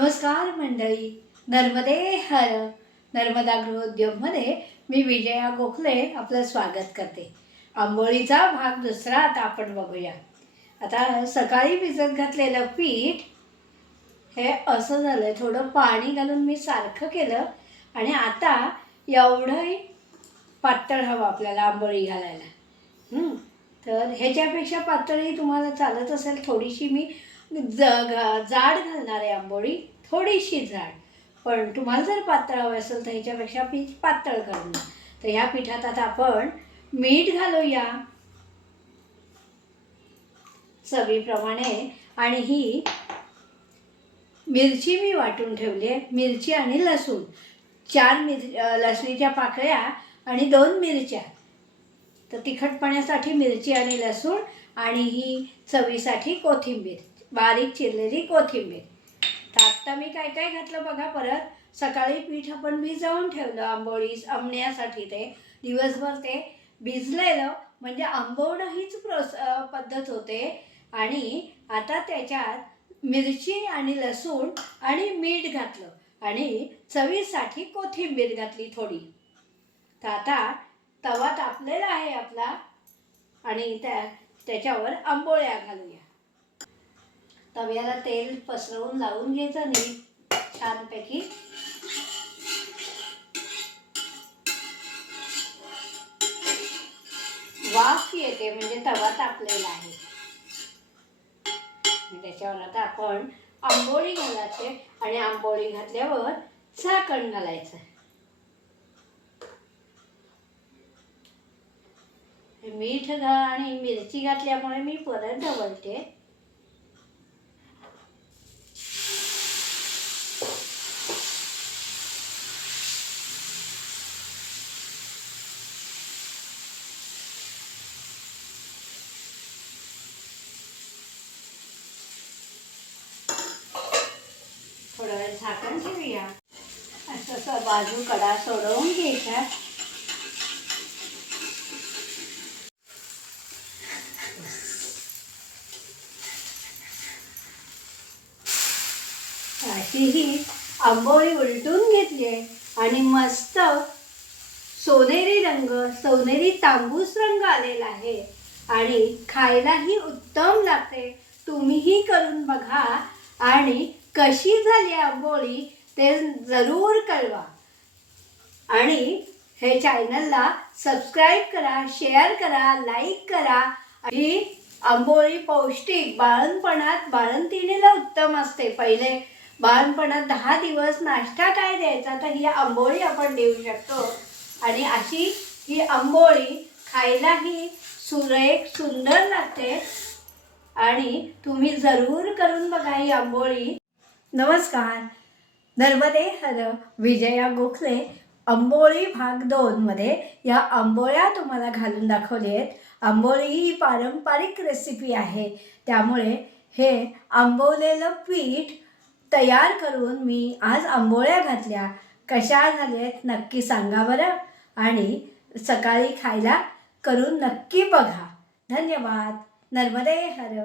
नमस्कार मंडळी. नर्मदे हर. नर्मदा गृहोद्योगमध्ये मी विजया गोखले आपलं स्वागत करते. आंबोळीचा भाग दुसरा आता आपण बघूया. आता सकाळी भिजत घातलेलं पीठ हे असं झालं, थोडं पाणी घालून मी सारखं केलं आणि आता एवढंही पातळ हवं आपल्याला आंबोळी घालायला. तर ह्याच्यापेक्षा पातळही तुम्हाला चालत असेल, थोडीशी मी जाड घालणार आहे आंबोळी, थोडीशी जाड. पण तुम्हाला जर पातळ हवं असेल तर ह्याच्यापेक्षा पीठ पातळ करणार. तर ह्या पिठात आता आपण मीठ घालूया चवीप्रमाणे. आणि ही मिरची मी वाटून ठेवली आहे, मिरची आणि लसूण. 4 लसणीच्या पाकळ्या आणि 2 मिरच्या. तर तिखटपणासाठी मिरची आणि लसूण, आणि ही चवीसाठी कोथिंबीर, बारीक चिरलेली कोथिंबीर. तर आत्ता मी काय काय घातलं बघा. परत सकाळी पीठ आपण भिजवून ठेवलं आंबण्यासाठी. ते दिवसभर ते भिजलेलं म्हणजे आंबवणं हीच पद्धत होते. आणि आता त्याच्यात मिरची आणि लसूण आणि मीठ घातलं आणि चवीसाठी कोथिंबीर घातली थोडी. तर आता तवा तापलेला आहे आपला आणि त्याच्यावर आंबोळ्या घालूया. तव्याला तेल पसरवून लावून घ्यायचं नीट छानपैकी. वाफ येते म्हणजे तवा तापलेला आहे. त्याच्यावर आता आपण आंबोळी घालायचे आणि आंबोळी घातल्यावर झाकण घालायचं. मीठ आणि मिरची घातल्यामुळे मी परत ढवळते. थोडा वेळ झाकण ठेवूया. असं बाजू कडा सोडवून घ्यायच्या. अशी ही आंबोळी उलटून घेतली आहे आणि मस्त सोनेरी रंग, सोनेरी तांबूस रंग आलेला आहे आणि खायलाही उत्तम लागते. तुम्हीही करून बघा आणि कशी झाली आंबोळी ते जरूर कळवा. आणि हे चॅनलला सबस्क्राईब करा, शेअर करा, लाईक करा. ही आंबोळी पौष्टिक, बाळंतिणीला उत्तम असते. पहिले बाळपणात 10 दिवस नाश्ता काय द्यायचा, तर ही आंबोळी आपण देऊ शकतो. आणि अशी ही आंबोळी खायलाही सुरेख सुंदर लागते आणि तुम्ही जरूर करून बघा ही आंबोळी. नमस्कार. नर्मदे हर. विजया गोखले. आंबोळी भाग 2 मध्ये या आंबोळ्या तुम्हाला घालून दाखवले आहेत. आंबोळी ही पारंपरिक रेसिपी आहे, त्यामुळे हे आंबवलेलं पीठ तयार करून मी आज आंबोळ्या घातल्या. कशा झाल्यात नक्की सांगा बरं. आणि सकाळी खायला करून नक्की बघा. धन्यवाद. नर्मदे हर.